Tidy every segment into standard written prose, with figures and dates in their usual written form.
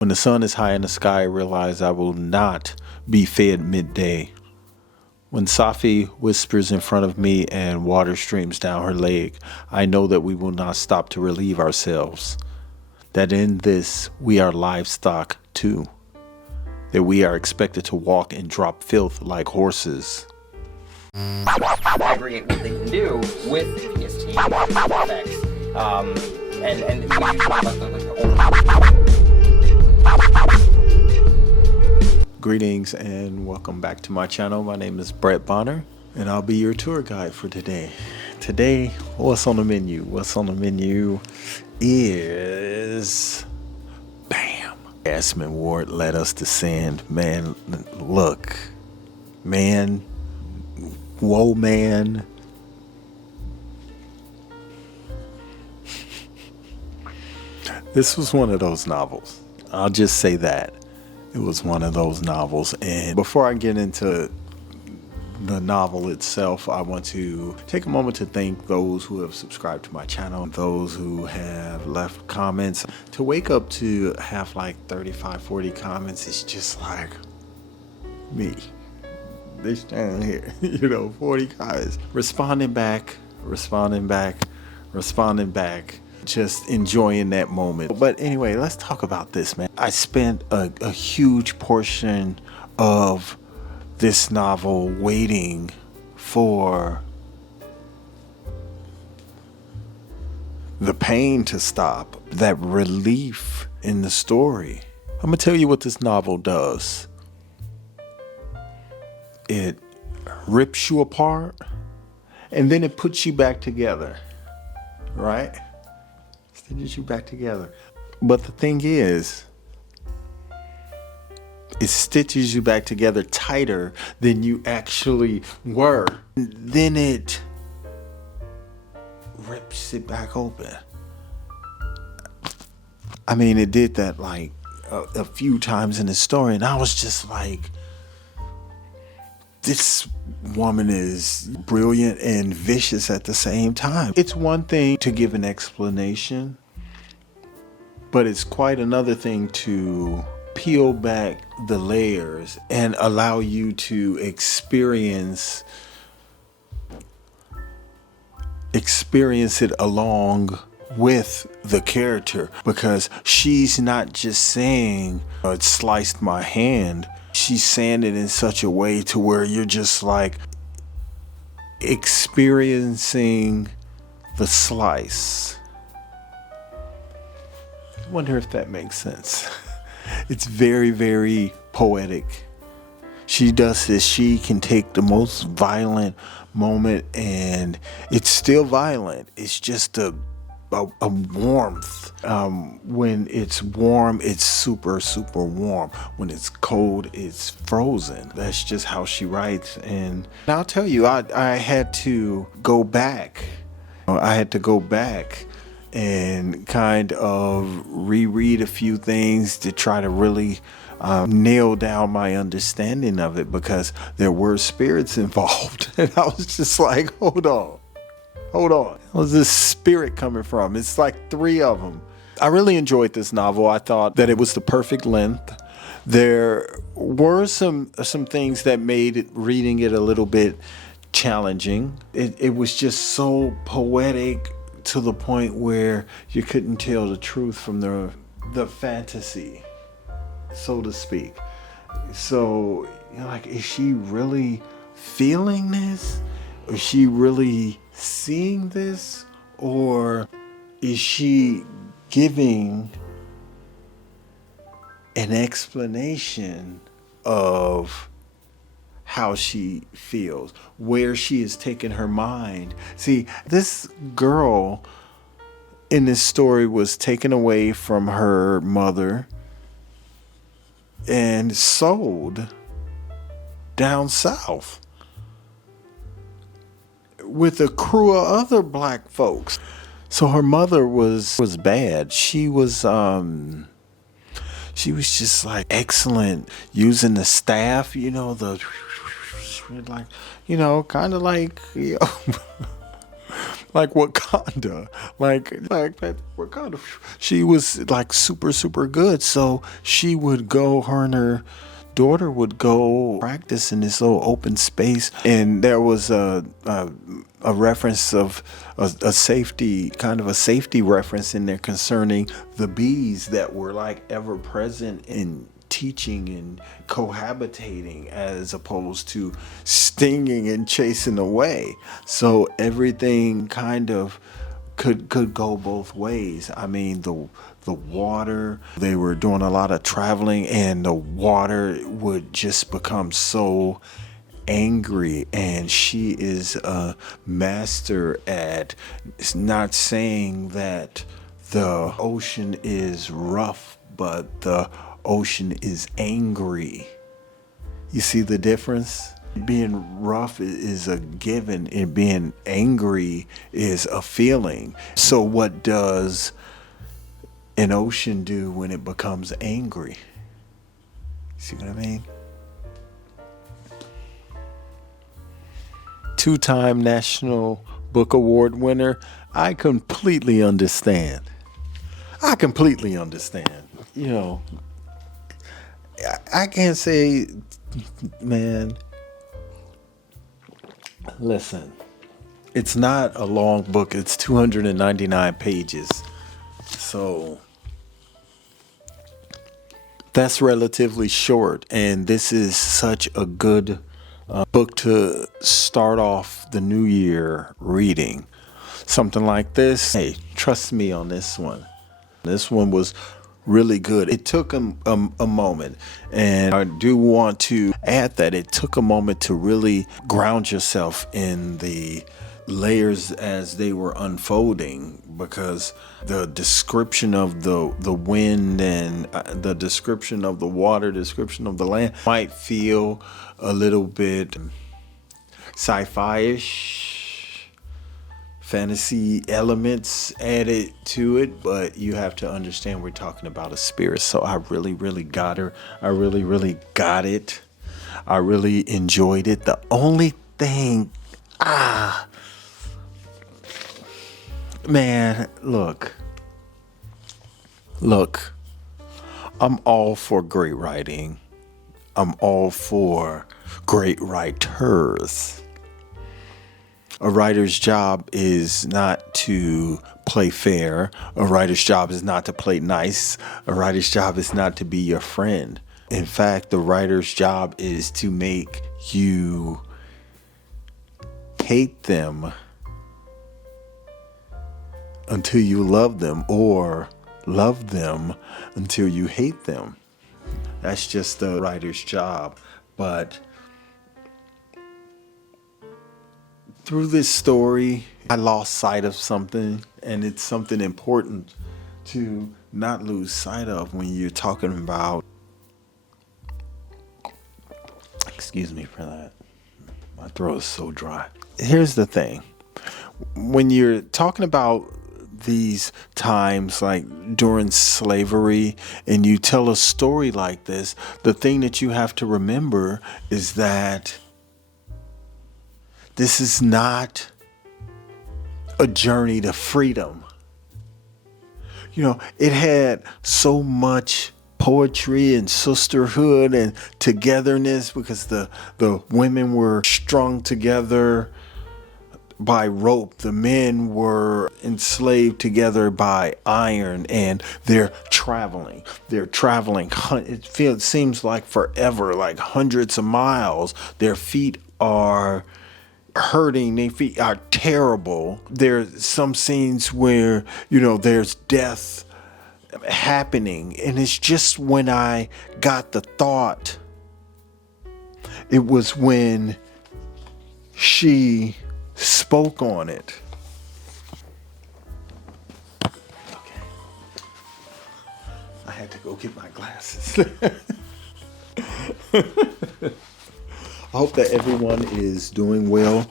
When the sun is high in the sky, I realize I will not be fed midday. When Safi whispers in front of me and water streams down her leg, I know that we will not stop to relieve ourselves. That in this, we are livestock too. That we are expected to walk and drop filth like horses. Aggregate what they can do with PST effects. And Greetings and welcome back to my channel. My name is Brett Bonner and I'll be your tour guide for today. Today, what's on the menu? What's on the menu is bam! Jesmyn Ward led us descend. Man, look. Man. Whoa, man. This was one of those novels. I'll just say that. It was one of those novels. And before I get into the novel itself, I want to take a moment to thank those who have subscribed to my channel, those who have left comments. To wake up to have like 35, 40 comments, it's just like me. This down here, 40 guys responding back, just enjoying that moment. But anyway, let's talk about this, man. I spent a huge portion of this novel waiting for the pain to stop, that relief in the story. I'm gonna tell you what this novel does. It rips you apart and then it puts you back together, right? Stitches you back together. But the thing is, it stitches you back together tighter than you actually were. Then it rips it back open. I mean, it did that like a few times in the story, and I was just like, this woman is brilliant and vicious at the same time. It's one thing to give an explanation, but it's quite another thing to peel back the layers and allow you to experience it along with the character, because she's not just saying it sliced my hand. She's saying it in such a way to where you're just like experiencing the slice. I wonder if that makes sense. It's very, very poetic. She does this. She can take the most violent moment and it's still violent. It's just a warmth. When it's warm, it's super, super warm. When it's cold, it's frozen. That's just how she writes. And I'll tell you, I had to go back. And kind of reread a few things to try to really nail down my understanding of it, because there were spirits involved. And I was just like, hold on. Where's this spirit coming from? It's like 3 of them. I really enjoyed this novel. I thought that it was the perfect length. There were some things that made reading it a little bit challenging. It was just so poetic to the point where you couldn't tell the truth from the fantasy, so to speak. So you're like, is she really feeling this? Is she really seeing this? Or is she giving an explanation of how she feels, where she is taking her mind? See, this girl in this story was taken away from her mother and sold down south with a crew of other black folks. So her mother was bad. She was just like excellent using the staff, kind of like, like Wakanda, like Wakanda. She was like super, super good. So she would go, her and her daughter would go practice in this little open space, and there was a reference of a safety, kind of a safety reference in there concerning the bees that were like ever present in teaching and cohabitating as opposed to stinging and chasing away. So everything kind of could go both ways. I mean, the water, they were doing a lot of traveling, and the water would just become so angry, and she is a master at not saying that the ocean is rough, but the ocean is angry. You see the difference? Being rough is a given, and being angry is a feeling. So what does an ocean do when it becomes angry? See what I mean? Two-time National Book Award winner. I completely understand. You know, I can't say, man, listen, it's not a long book. It's 299 pages. So that's relatively short. And this is such a good book to start off the new year reading. Something like this. Hey, trust me on this one. This one was really good. It took a moment, and I do want to add that it took a moment to really ground yourself in the layers as they were unfolding, because the description of the wind and the description of the water, description of the land might feel a little bit sci-fi-ish, fantasy elements added to it, but you have to understand we're talking about a spirit. So I really, really got her. I really, really got it. I really enjoyed it. The only thing, man, look, I'm all for great writing. I'm all for great writers. A writer's job is not to play fair. A writer's job is not to play nice. A writer's job is not to be your friend. In fact, the writer's job is to make you hate them until you love them, or love them until you hate them. That's just the writer's job. But through this story, I lost sight of something, and it's something important to not lose sight of when you're talking about. Excuse me for that. My throat is so dry. Here's the thing. When you're talking about these times like during slavery, and you tell a story like this, the thing that you have to remember is that this is not a journey to freedom. You know, it had so much poetry and sisterhood and togetherness, because the women were strung together by rope. The men were enslaved together by iron, and they're traveling. It seems like forever, like hundreds of miles. Their feet are hurting, their feet are terrible. There's some scenes where, you know, there's death happening, and it's just when I got the thought, it was when she spoke on it. Okay. I had to go get my glasses. I hope that everyone is doing well.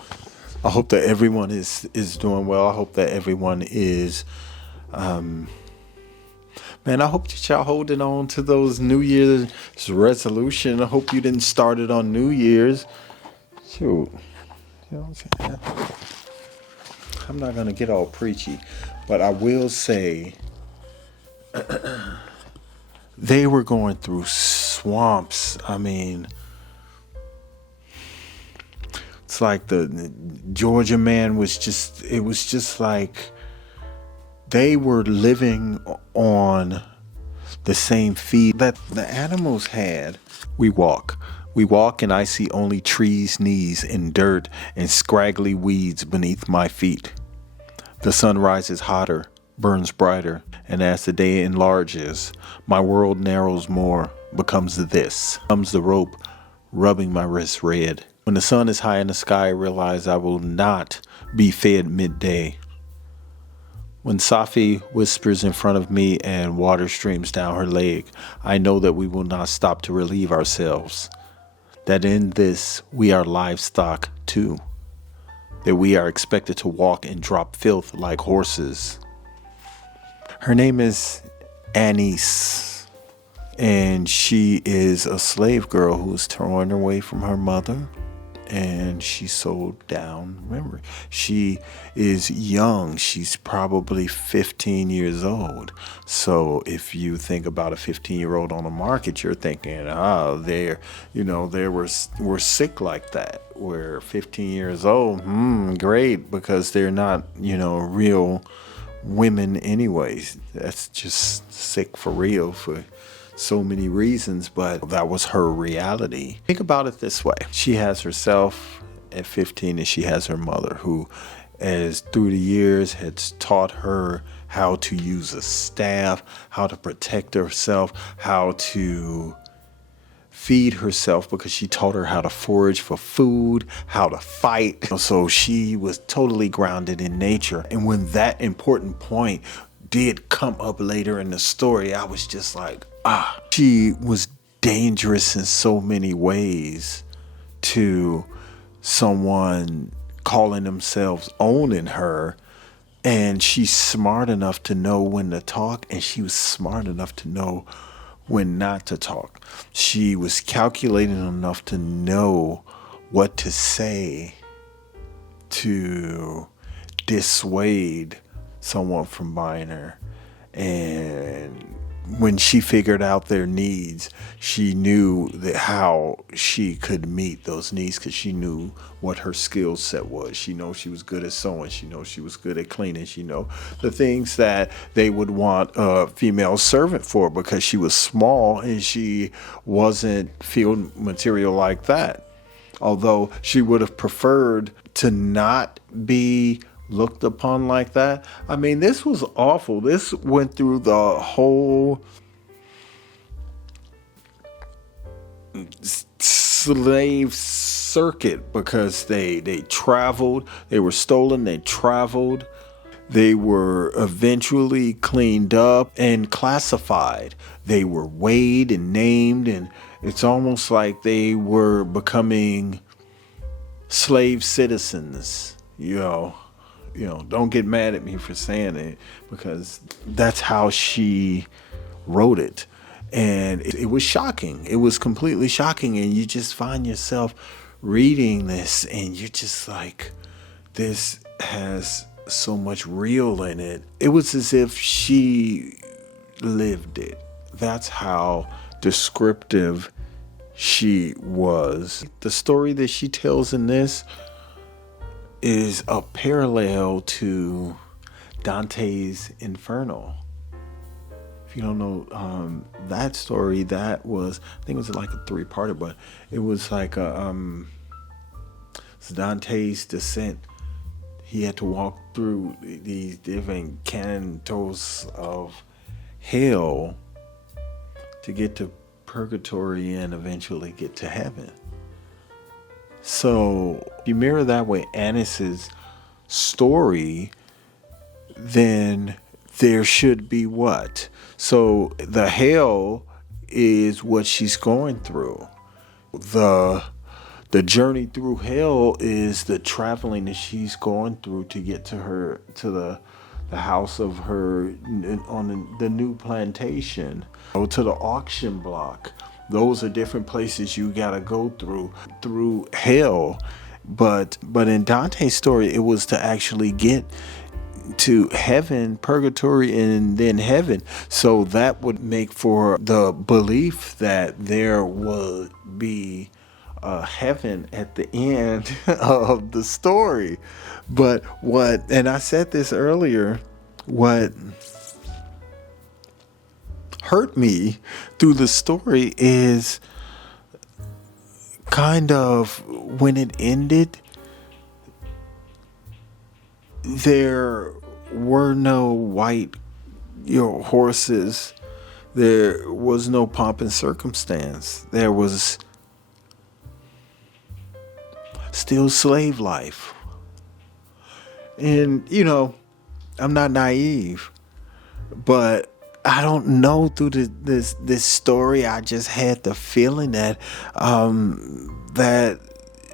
I hope that everyone is doing well. I hope that everyone is, man, I hope that y'all holding on to those New Year's resolution. I hope you didn't start it on New Year's. Shoot. You know what I'm saying? I'm not going to get all preachy, but I will say they were going through swamps. I mean, it's like the Georgia man was just, it was just like they were living on the same feed that the animals had. We walk and I see only trees, knees, and dirt and scraggly weeds beneath my feet. The sun rises hotter, burns brighter, and as the day enlarges, my world narrows more, becomes this. Comes the rope, rubbing my wrist red. When the sun is high in the sky, I realize I will not be fed midday. When Safi whispers in front of me and water streams down her leg, I know that we will not stop to relieve ourselves. That in this, we are livestock too. That we are expected to walk and drop filth like horses. Her name is Anise, and she is a slave girl who was torn away from her mother, and she sold down memory. She is young. She's probably 15 years old. So if you think about a 15-year-old on the market, you're thinking, we're sick like that. We're 15 years old. Great, because they're not, real women anyways. That's just sick for real for so many reasons, but that was her reality. Think about it this way. She has herself at 15 and she has her mother who, as through the years, has taught her how to use a staff, how to protect herself, how to feed herself, because she taught her how to forage for food, how to fight. So she was totally grounded in nature. And when that important point did come up later in the story, I was just like, she was dangerous in so many ways to someone calling themselves owning her. And she's smart enough to know when to talk, and she was smart enough to know when not to talk. She was calculating enough to know what to say to dissuade someone from buying her. And when she figured out their needs, she knew that how she could meet those needs, because she knew what her skill set was. She knew she was good at sewing. She knew she was good at cleaning. She knew the things that they would want a female servant for, because she was small and she wasn't field material like that. Although she would have preferred to not be looked upon like that. I mean, this was awful. This went through the whole slave circuit, because they traveled, they were stolen, they traveled, they were eventually cleaned up and classified. They were weighed and named, and it's almost like they were becoming slave citizens, Don't get mad at me for saying it, because that's how she wrote it. And it was shocking. It was completely shocking. And you just find yourself reading this and you're just like, this has so much real in it. It was as if she lived it. That's how descriptive she was. The story that she tells in this is a parallel to Dante's Inferno. If you don't know that story, that was, I think it was like a 3-parter, but it was like it's Dante's descent. He had to walk through these different cantos of hell to get to purgatory and eventually get to heaven. So if you mirror that with Anice's story, then there should be what? So the hell is what she's going through. The journey through hell is the traveling that she's going through to get to the house of her on the new plantation, or to the auction block. Those are different places you gotta go through hell. But in Dante's story, it was to actually get to heaven, purgatory, and then heaven. So that would make for the belief that there would be heaven at the end of the story. But and I said this earlier, what hurt me through the story is kind of when it ended, there were no white horses. There was no pomp and circumstance. There was still slave life. And, I'm not naive, but I don't know, through this story, I just had the feeling that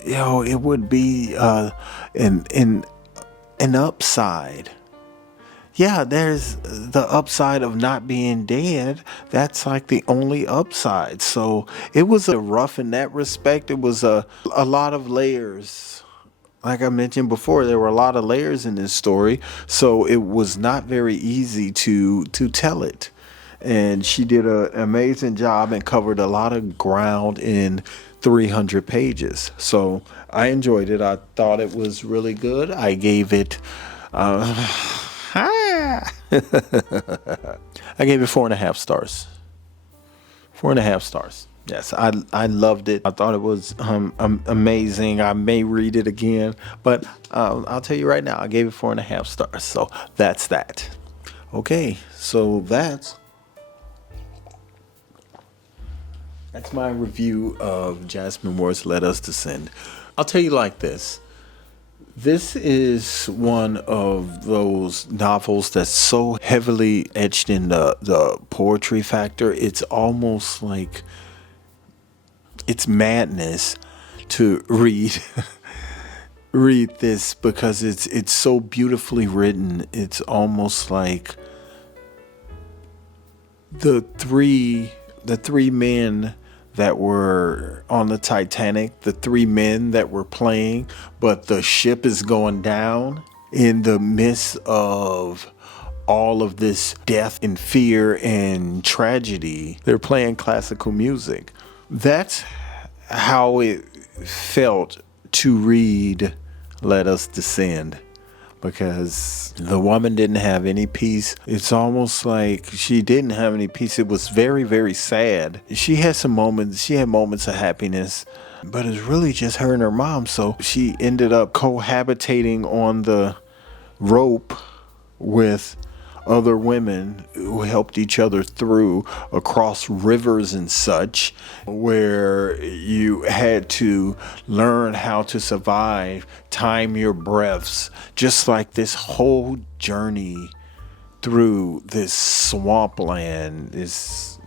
it would be an upside. Yeah, there's the upside of not being dead. That's like the only upside. So it was rough in that respect. It was a lot of layers. Like I mentioned before, there were a lot of layers in this story. So it was not very easy to tell it. And she did an amazing job and covered a lot of ground in 300 pages. So I enjoyed it. I thought it was really good. I gave it I gave it 4.5 stars. 4.5 stars. Yes, I loved it. I thought it was amazing. I may read it again, but I'll tell you right now, I gave it 4.5 stars. So that's that. Okay, so that's my review of Jesmyn Ward's Let Us Descend. I'll tell you like this. This is one of those novels that's so heavily etched in the poetry factor. It's almost like it's madness to read this, because it's so beautifully written. It's almost like the three men that were on the Titanic, the 3 men that were playing, but the ship is going down in the midst of all of this death and fear and tragedy. They're playing classical music. That's how it felt to read Let Us Descend, because the woman didn't have any peace. It's almost like she didn't have any peace. It was very, very sad. She had moments of happiness, but it's really just her and her mom. So she ended up cohabitating on the rope with other women who helped each other through across rivers and such, where you had to learn how to survive, time your breaths, just like this whole journey through this swampland, this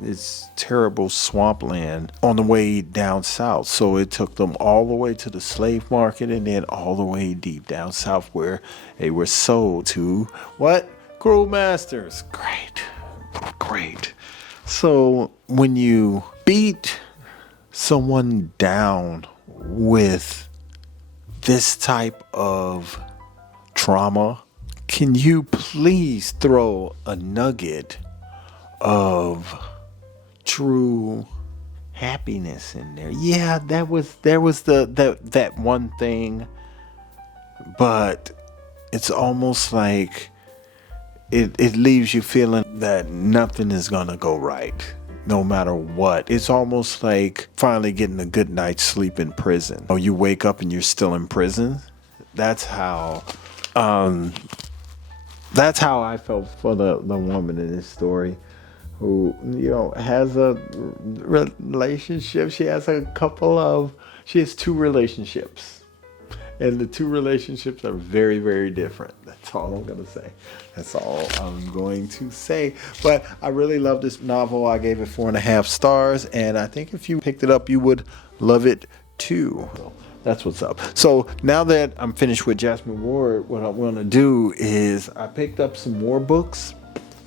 terrible swampland on the way down south. So it took them all the way to the slave market, and then all the way deep down south where they were sold to what? Cruel masters. Great. So when you beat someone down with this type of trauma, can you please throw a nugget of true happiness in there? Yeah, there was that one thing, but it's almost like it leaves you feeling that nothing is gonna go right, no matter what. It's almost like finally getting a good night's sleep in prison. Oh, you wake up and you're still in prison. That's how I felt for the woman in this story, who has a relationship. She has 2 relationships. And the 2 relationships are very, very different. That's all I'm going to say. That's all I'm going to say. But I really love this novel. I gave it 4.5 stars. And I think if you picked it up, you would love it too. So that's what's up. So now that I'm finished with Jesmyn Ward, what I want to do is I picked up some more books.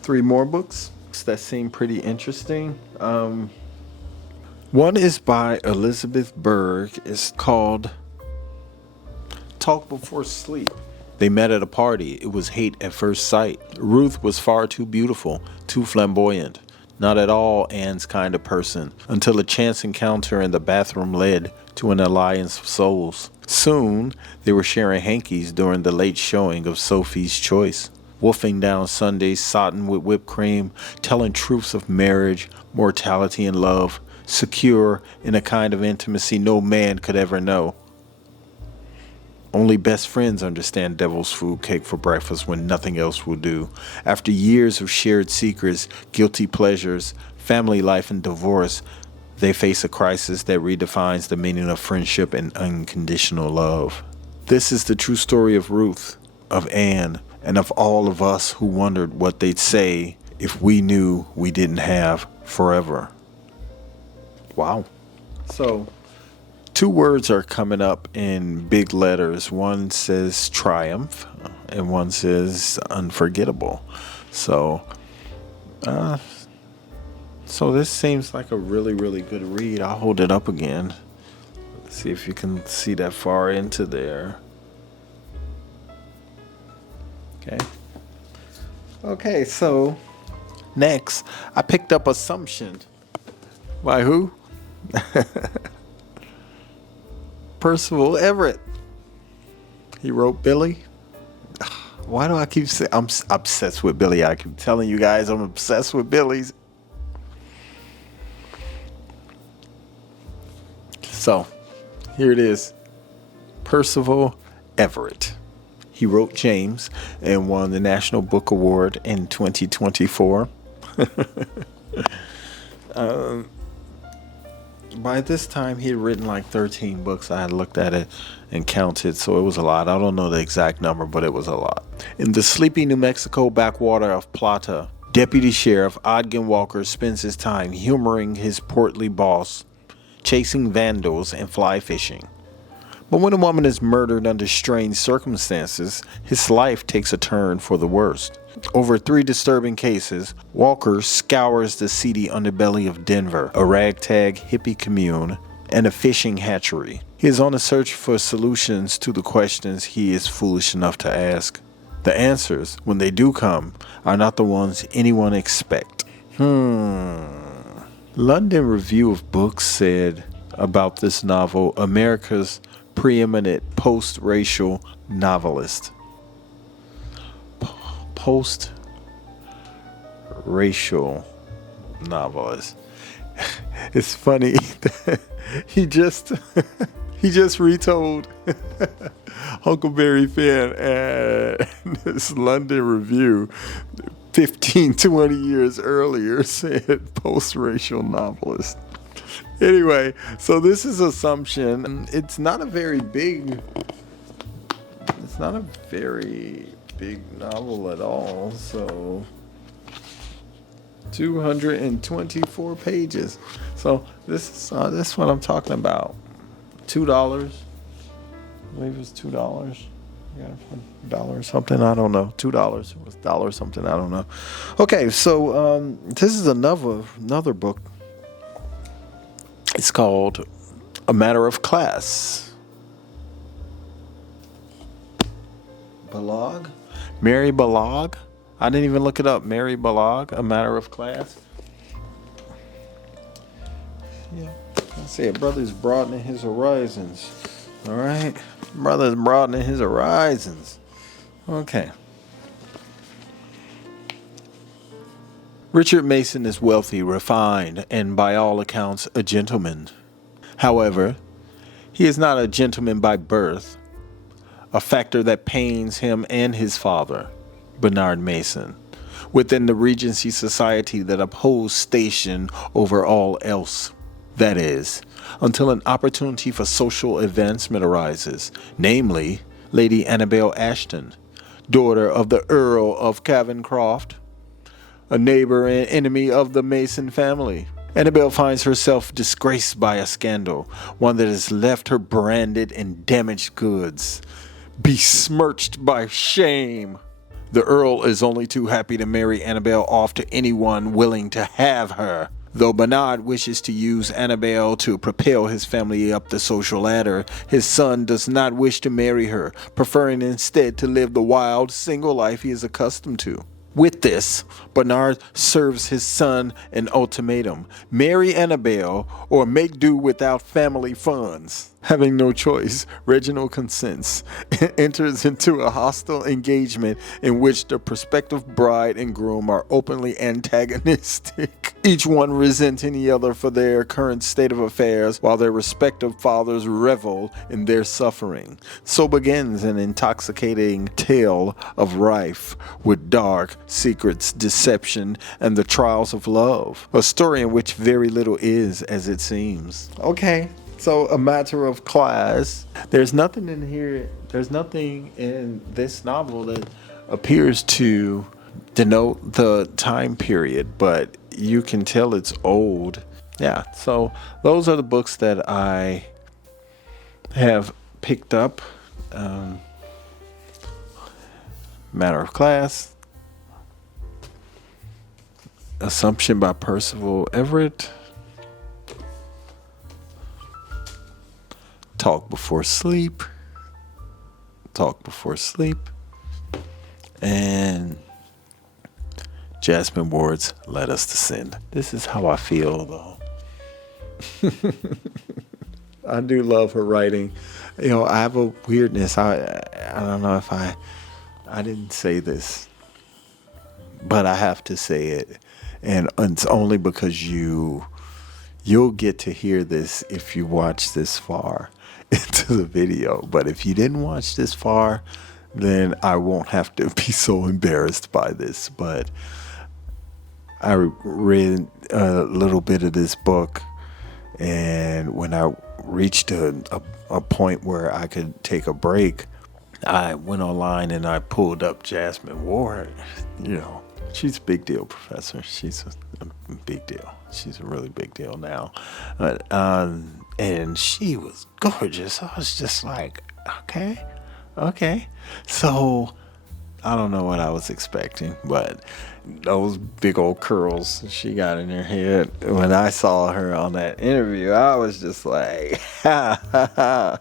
3 more books that seem pretty interesting. One is by Elizabeth Berg. It's called talk before sleep. They met at a party. It was hate at first sight. Ruth was far too beautiful, too flamboyant. Not at all Anne's kind of person, until a chance encounter in the bathroom led to an alliance of souls. Soon, they were sharing hankies during the late showing of Sophie's Choice, wolfing down Sundays sodden with whipped cream, telling truths of marriage, mortality, and love, secure in a kind of intimacy no man could ever know. Only best friends understand devil's food cake for breakfast when nothing else will do. After years of shared secrets, guilty pleasures, family life, and divorce, they face a crisis that redefines the meaning of friendship and unconditional love. This is the true story of Ruth, of Anne, and of all of us who wondered what they'd say if we knew we didn't have forever. Wow. So, 2 words are coming up in big letters. One says triumph and one says unforgettable. So this seems like a really, really good read. I'll hold it up again. Let's see if you can see that far into there. Okay, so next, I picked up Assumption. By who? Percival Everett. He wrote Billy. Why do I keep saying I'm obsessed with Billy? I keep telling you guys I'm obsessed with Billy's. So, here it is. Percival Everett. He wrote James and won the National Book Award in 2024. By this time, he had written like 13 books. I had looked at it and counted, so it was a lot. I don't know the exact number, but it was a lot. In the sleepy New Mexico backwater of Plata, Deputy Sheriff Ogden Walker spends his time humoring his portly boss, chasing vandals, and fly fishing. But when a woman is murdered under strange circumstances, his life takes a turn for the worst. Over 3 disturbing cases, Walker scours the seedy underbelly of Denver, a ragtag hippie commune, and a fishing hatchery. He is on a search for solutions to the questions he is foolish enough to ask. The answers, when they do come, are not the ones anyone expects. London Review of Books said about this novel, America's preeminent post-racial novelist. Post-racial novelist. It's funny that he just retold Huckleberry Finn and this London Review 20 years earlier said post-racial novelist. Anyway, so this is Assumption. It's not a very big novel at all. So 224 pages. So this is what I'm talking about. $2. I believe it's $2. You got $1 something. I don't know. $2. It was $1 something. I don't know. Okay, so this is another book. It's called A Matter of Class. Balog? Mary Balog? I didn't even look it up. Mary Balog, A Matter of Class. Yeah, I say it. Brother's broadening his horizons. All right? Brother's broadening his horizons. Okay. Richard Mason is wealthy, refined, and by all accounts, a gentleman. However, he is not a gentleman by birth, a factor that pains him and his father, Bernard Mason, within the Regency Society that upholds station over all else. That is, until an opportunity for social advancement arises, namely, Lady Annabel Ashton, daughter of the Earl of Cavencroft, a neighbor and enemy of the Mason family. Annabel finds herself disgraced by a scandal, one that has left her branded in damaged goods, besmirched by shame. The Earl is only too happy to marry Annabel off to anyone willing to have her. Though Bernard wishes to use Annabelle to propel his family up the social ladder, his son does not wish to marry her, preferring instead to live the wild, single life he is accustomed to. With this, Bernard serves his son an ultimatum: marry Annabelle or make do without family funds. Having no choice, Reginald consents and enters into a hostile engagement in which the prospective bride and groom are openly antagonistic, each one resenting the other for their current state of affairs, while their respective fathers revel in their suffering. So begins an intoxicating tale of rife with dark secrets, deception, and the trials of love. A story in which very little is as it seems. Okay. So, a matter of class. There's nothing in here, there's nothing in this novel that appears to denote the time period, but you can tell it's old. Yeah, so those are the books that I have picked up. Matter of Class, Assumption by Percival Everett, Talk Before Sleep, and Jesmyn Ward's Let Us Descend. This is how I feel, though. I do love her writing. You know, I have a weirdness. I don't know if I didn't say this, but I have to say it, and it's only because you'll get to hear this if you watch this far into the video. But if you didn't watch this far, then I won't have to be so embarrassed by this. But I read a little bit of this book, and when I reached a point where I could take a break, I went online and I pulled up Jesmyn Ward. You know, she's a big deal, Professor. She's a big deal. She's a really big deal now. But and she was gorgeous. I was just like, okay. So I don't know what I was expecting, but those big old curls she got in her head. When I saw her on that interview, I was just like, ha, ha, ha.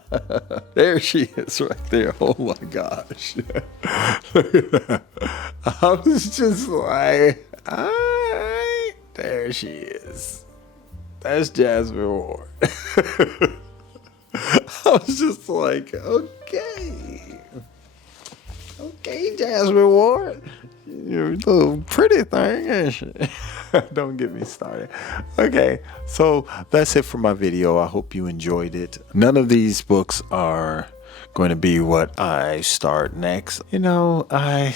There she is right there. Oh my gosh. I was just like, all right, there she is. That's Jesmyn Ward. I was just like, okay, Jesmyn Ward. You're a little pretty thing, ain't she? Don't get me started. Okay, so that's it for my video. I hope you enjoyed it. None of these books are going to be what I start next. You know, I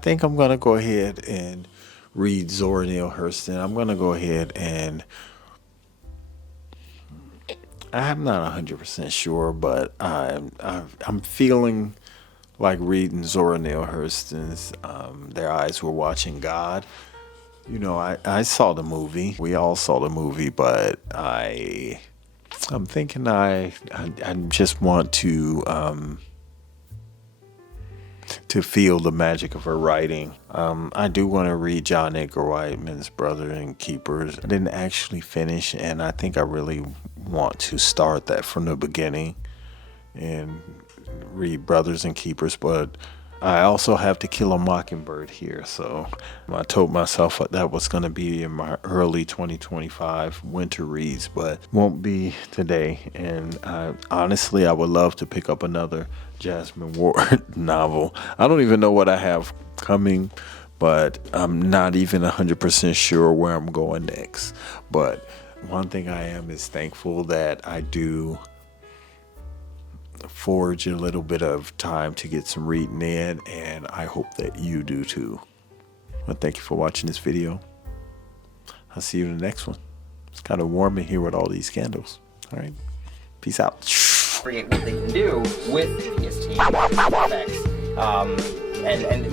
think I'm going to go ahead and read Zora Neale Hurston. I'm going to go ahead and I'm not 100% sure, but I'm feeling like reading Zora Neale Hurston's Their Eyes Were Watching God. You know, I saw the movie. We all saw the movie, but I'm thinking I just want to feel the magic of her writing. I do want to read John Edgar Whiteman's Brother and Keepers. I didn't actually finish, and I think I really want to start that from the beginning and read Brothers and Keepers, but I also have To Kill a Mockingbird here, so I told myself that was going to be in my early 2025 winter reads, but won't be today. And honestly, I would love to pick up another Jesmyn Ward novel. I don't even know what I have coming, but I'm not even 100% sure where I'm going next. But one thing I am is thankful that I do forge a little bit of time to get some reading in, and I hope that you do too. Well, thank you for watching this video. I'll see you in the next one. It's kind of warm in here with all these candles. All right, peace out. Create what they can do with PST effects, and